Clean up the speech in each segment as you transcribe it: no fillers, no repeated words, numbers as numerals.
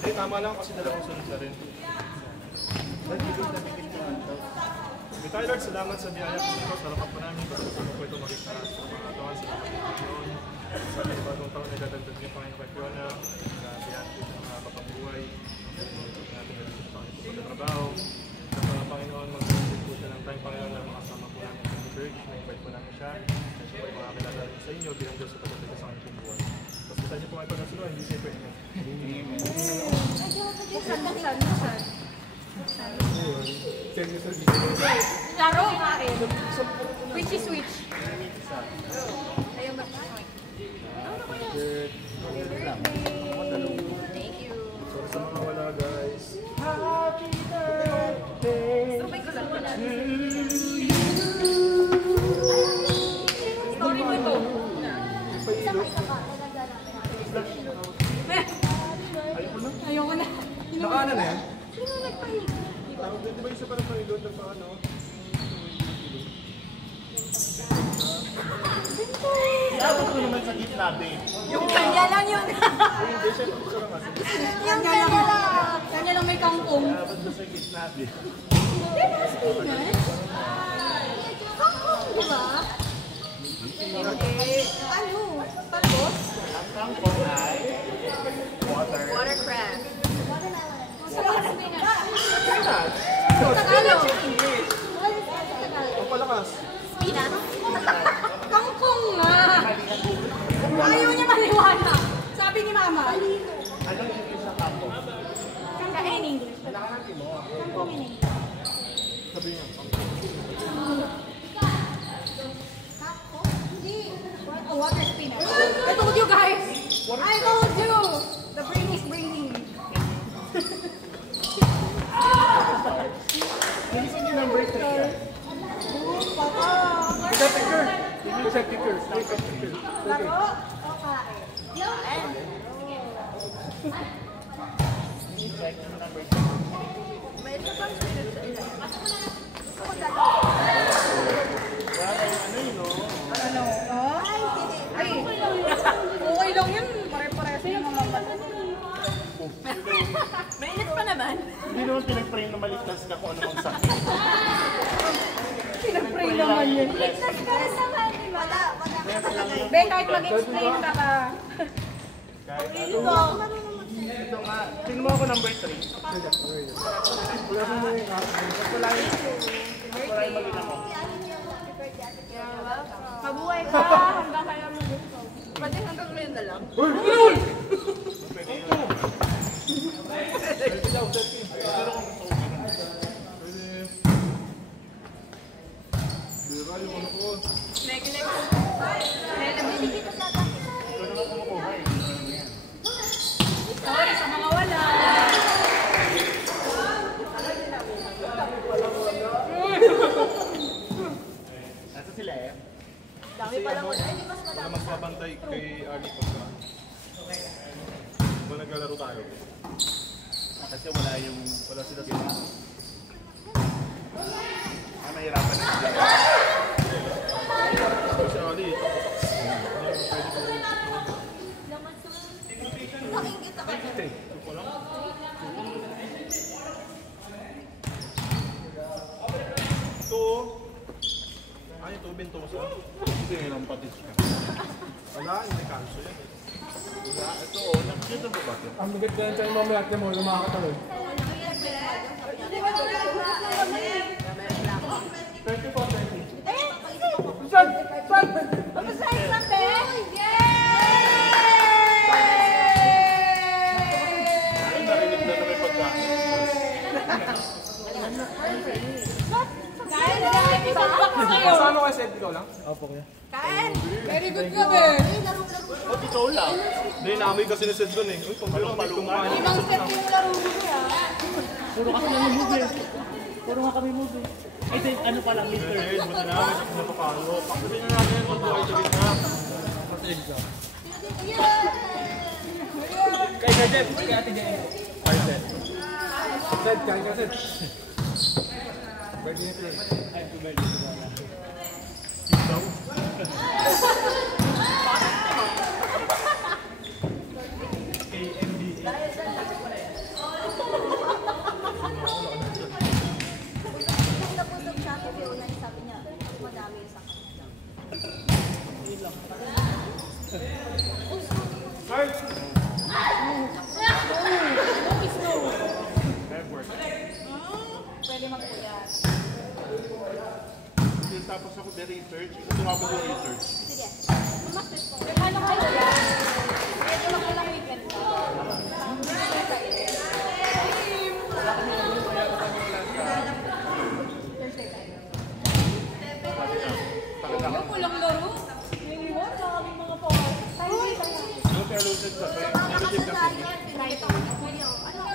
Eh, tama lang kasi dalawang sunod na rin. May Lord, salamat sa biyaya po nito. Salamat po namin. Basta po ito maging sa mga taon. Salamat po Panginoon. Sa ating bagong taon na dadagdag niyo Panginoon kay Fiona. Biyaya po sa mga kapabuhay. Natin na dito sa pagkatrabaho. Sa Panginoon, mag-ibig po siya ng time Panginoon na makasama po namin sa church. May-invite po namin siya. Kasi po ay mga kilala rin sa inyo bilang Diyos sa pagdating sa kanyang buhay. Tapos sa inyo po ay pagkasulo, hindi siya pwede. Laro kain. Which is which? Ayaw ba? Thank you. Sorry sa mga wala guys. Happy birthday. Sabay ko lang pala. Story mo ito. Ayoko na. Nakaana na yan? Sino nagpahinga? Di ba isa pa ng Panginoon na paano? Dapat ko naman sa gift natin. Yung kanya lang yun. Hindi siya ito sa lang kasi. Yung kanya lang. Kanya lang may kangkong. Dapat ko sa gift natin. Hindi ba spinach? Kangkong, di ba? Ano? Palbos? Ang kangkong ay Watercraft. Masarap spinach. Spinach! Tagalog. Ang palakas. Spinach? Kangkong nga. Ayaw niya maliwana. Sabi ni Mama. Anong English sa kangkong? Kangkong in English. Kangkong in English. Sabi niya. A water spinach. I told you guys. I told you. The brain is braining. Hindi number 3 yan. Isa picture. Hindi siya picture. Isa picture. Laro o kain? Kain. Check yung number 2. May isa pang spinach sa ilan. Ano yun o? Ano? Ay, okay lang yun. Pare-parehas yung mga mata. Mainit pa naman. Hindi naman pinag-pray na maligtas ka kung ano mang sakit. Pinag-pray naman yun. Ligtas ka rin naman, di ba? Ben, kahit mag-explain ka ka. Ito nga. Tingnan mo ako number 3. Wala mo yung wala yung magina mo. Mabuhay ka hanggang kaya mo gusto. Pwede hanggang ngayon na lang. Pwede yun. Sorry sa mga wala. Nasa sila eh? Dami pa lang wala. Baka mas mabantay kay Ali pagka kung naglalaro tayo. Kasi wala sila sila. Mahirapan na sila. Kasi Ali, ito bentosa. Ito yung lampatis ka. Wala, hindi kanso yan. Wala, ito nakikita mo ba ito? Ang bigat ka yung mamaya mo, lumakatawin. 34, 30. Saan? Pag-size lang, te! Ay, narinig na may pagkain. Kain na lang, isang kayo. Saan mo kasi ikaw lang? Opo kuya. Kain! Very good ka, be. Ba't ikaw lang? Hindi, namin kasi nasid doon eh. Uy, pambiro kami kumain. Limang set yung laro mo siya. Puro kasi namin movie. Puro nga kami movie. Ito ano pa lang, Mr. Eh, buti namin sa napapalo. Pagsabihin na natin, mag-buhay sa gitna. Patig ka. Kay Jeff, kay Ate Jen. Kain Sed. Sed, kain ka Sed. Birthday nito eh. Ay, birthday. Ikaw? Kay MBA. research. Gusto ko yung research. Sige. Paano kayo yan? Medyo makulang weekend ko. Yung kulang laro. Yung iwan, maraming mga power. Yung eluted sa kayo. Eluted ka kayo.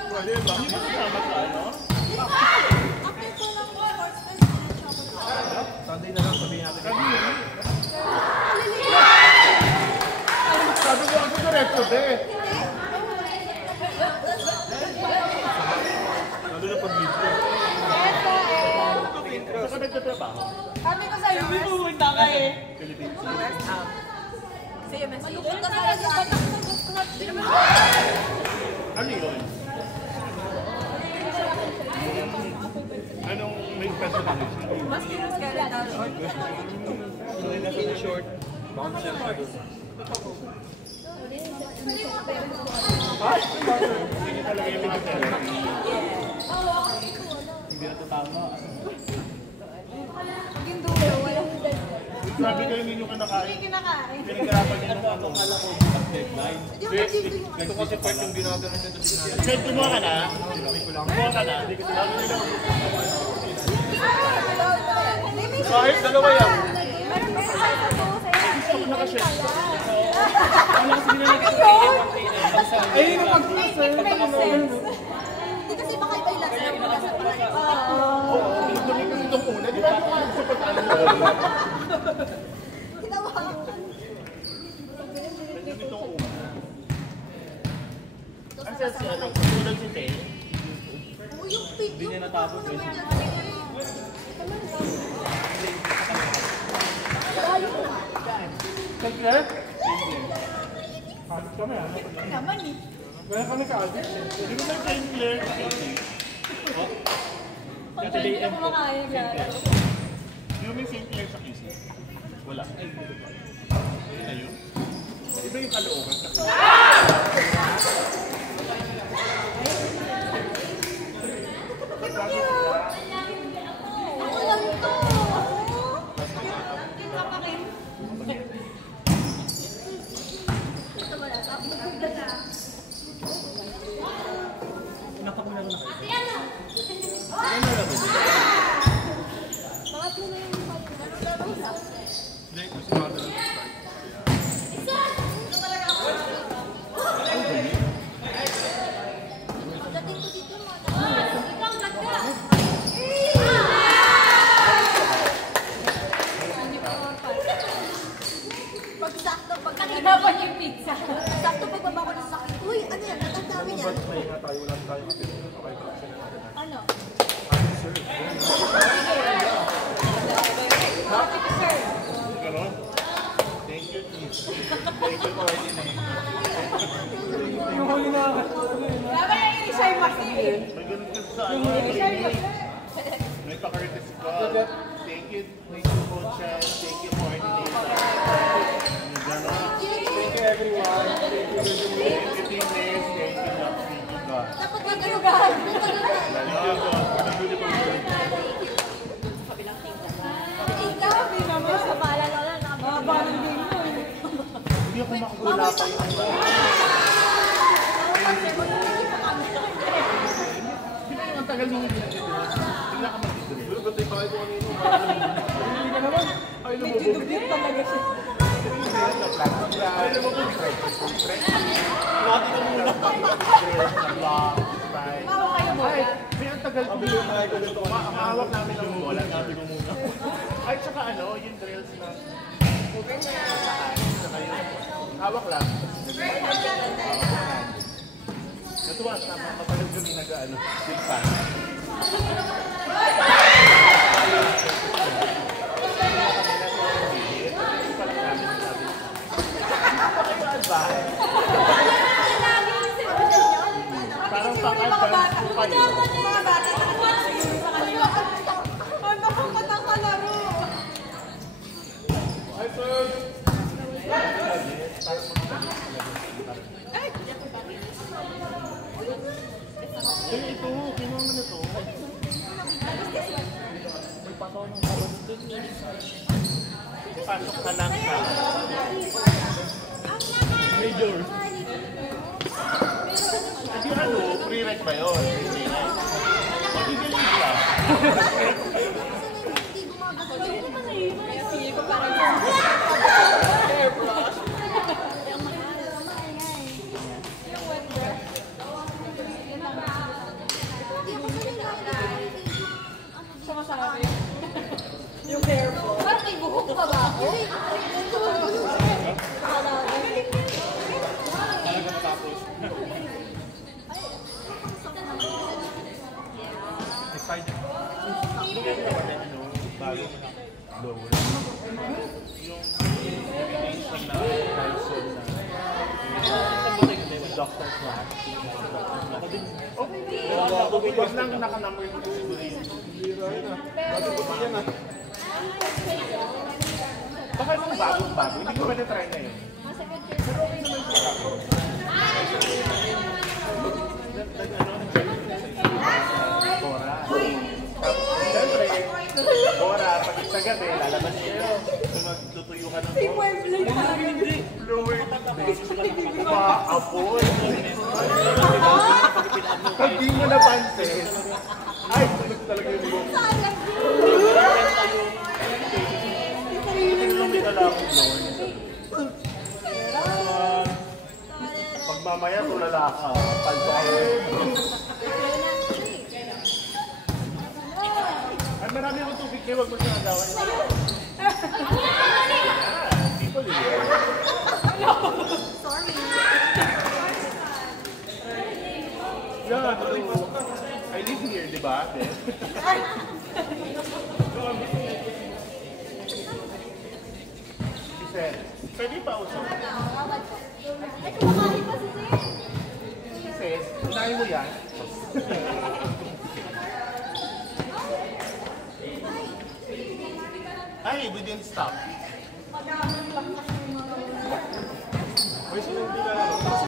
Pwede ba? Hindi ba kasama sa ano? After ko lang sports fest na chocolate. Sunday na lang sabihin natin. Sabi ko ako diretso, be. Lalo na pag-video. Saan ka nagtatrabaho? Kami ko sa'yo. Hindi mo punta ka eh. Philippines. Malupit ka talaga sa batak ng scratch. Ano yun? Anong may personality? Mas kinaskeletary. In short, bombshell pa doon. Hindi talaga yung pinag-therapy. Hindi na ito tama. Yung dulo, walang Sabi kayo ninyo kinakain. kinakain. Pinagkarapan niyo ng ano. Akala ko bukas deadline. Yung magiging yung Ito kasi part yung ginagawa nito sa sinabi. Sir, kumuha ka na? Sinabi ko lang. Kumuha ka na? Hindi ko sinabi nila. Kahit dalawa yan. Meron sa ito sa'yo. Gusto ko nakashare. Wala kasi nila nag-iwan sa Ayun yung mag-sir. Makes sense. Hindi kasi baka iba yung lasa. Oo, pinagdami kasi itong una. Di ba ito nga sa pagkano mo? Hinawakan. Pinagdami itong una. Ang sa si ano, tulad si Tay. Oh, yung pink. Hindi niya natapos eh. Sir? Kapit kami, ano? Naman eh. Kaya kami kaagad. Hindi mo lang sa Engler. Kasi day M po. Hindi mo may St. Clair sa QC. Wala. Ayun. Iba yung kalooban. Ako lang ito. Kapakin. Ito ba na? Nakakularo na. Ate, ano? Pangatlo na yung laro lang. Hindi, kasi mga dalawa. Isa! Ito talaga ako. Pagdating ko dito, ikaw ang ganda. Pag sakto, pag nakinapan yung pizza. Sakto pag baba ko ng sakit. Uy, ano yan? Ang dami niya. Ba't may nga tayo, wala tayong kapit. Okay, kasi na natin. Ano? Ganon? Thank you, Chief. Thank you, Coordinate. Yung huli na. Dapat yung i-share masi. May ganun kasi sa ano. May pa-courtesy ko. Thank you, Coach. Thank you, Coordinate. Ganon. Thank you everyone. Thank you. Thank you, Team Liz. Thank you, Doc. Thank you, God. Dapat magkalugan. Thank you, God. Pag-dulo ko yun. Ikaw, di naman. Sa paalala lang, nakabalang din mo. Hindi ako makagula pa yung ano. Ang tagal nung hindi natin. Tingnan ka mag-drill. Pero ba't tayo pakay ko kanino? Hindi ka naman. Ay, lumubog. Dublit talaga siya. Ay, lumubog. Lati ka muna. Bye. Mawa kayo mo. Ay, may ang tagal ko. Ang hawak namin ng bola. Sabi ko muna. Ay, tsaka ano, yung drills na saka yun. Hawak lang. Natuwa, tama. Mapalad kami nag-ano. Big fan. Parang pang-advance po kayo. Mga bata, nakakasingin sa kanila. Ang nakukat ang kalaro. Hi, sir! Ay, ito. Kinuha mo na to. May pasaw ng karon doon. pasok ka lang sa Major. Hindi ano, pre-rec ba yun? Mag-i-believe ka. Sumasabi. Yung hair mo. Parang may buhok pa ba ako? Excited. Bago mo na lower. Yung combination na Tyson na Dr. Clash. Okay. Huwag lang naka-number mo siguro yun. Baka yung bagong-bago, hindi ko ba na-try na yun? Pero okay naman siya ako. Bora. Siyempre, Bora, pag sa gabi, lalabas kayo. Magtutuyo ka ng Bora. Lower umaapoy. Pag di mo napansin, ay, tulog talaga yung buhok. Ito lang nila akong Lord. Pag mamaya tulala ka, palto ka. Ay, marami akong tubig kayo, huwag mo siya nagawan. People here. Yeah, I live here, di ba? Giselle, pwede pa usap? Ay, kumakain pa si Zen. Giselle, unahin mo yan. Ay, we didn't stop.